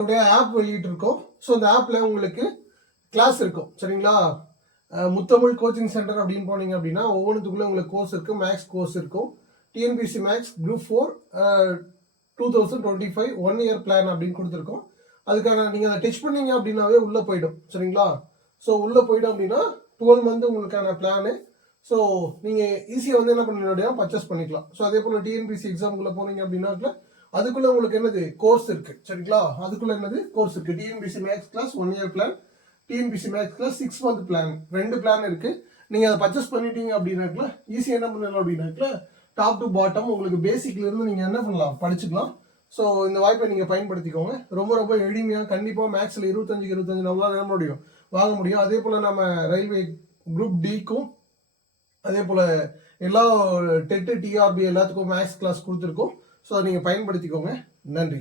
நம்முடைய app வெளியிட்டிருக்கோம் so அந்த ஆப்பில் உங்களுக்கு கிளாஸ் இருக்கும். சரிங்களா? முத்தமிழ் கோச்சிங் சென்டர் அப்படின்னு போனீங்க அப்படின்னா ஒவ்வொன்றுத்துக்குள்ளே உங்களுக்கு கோர்ஸ் இருக்கும். மேக்ஸ் கோர்ஸ் இருக்கும். TNPSC max group four two thousand twenty five one year plan அப்படின்னு கொடுத்துருக்கோம். அதுக்கான நீங்கள் அதை டச் பண்ணீங்க அப்படின்னாவே உள்ளே போயிடும். சரிங்களா? ஸோ உள்ளே போயிடும் அப்படின்னா டுவெல் மந்த் உங்களுக்கான பிளானு ஸோ நீங்கள் ஈஸியாக வந்து என்ன பண்ண பர்ச்சேஸ் பண்ணிக்கலாம். ஸோ அதே போல் டிஎன்பிசி எக்ஸாமுக்குள்ளே போனீங்க அப்படின்னாக்கல அதுக்குள்ள உங்களுக்கு என்னது? கோர்ஸ் இருக்கு. சரிங்களா? அதுக்குள்ள என்னது? கோர்ஸ் இருக்கு. TNPSC max class one year plan TNPSC max class six month plan ரெண்டு பிளான் இருக்கு. நீங்க அதை பர்ச்சேஸ் பண்ணிட்டீங்க அப்படின்னாக்கல ஈஸியாக என்ன பண்ணலாம் அப்படின்னாக்கல டாப் டு பாட்டம் உங்களுக்கு பேசிக்ல இருந்து நீங்க என்ன பண்ணலாம்? படிச்சுக்கலாம். ஸோ இந்த வாய்ப்பை நீங்க பயன்படுத்திக்கோங்க. ரொம்ப ரொம்ப எளிமையா கண்டிப்பா மேக்ஸ்ல இருபத்தஞ்சுக்கு இருபத்தஞ்சு நம்மளால என்ன முடியும்? வாங்க முடியும். அதே போல நம்ம ரயில்வே குரூப் டிக்கும் அதே போல் எல்லா டெட்டு டிஆர்பி எல்லாத்துக்கும் மேக்ஸ் கிளாஸ் கொடுத்துருக்கோம். ஸோ அதை நீங்கள் பயன்படுத்திக்கோங்க. நன்றி.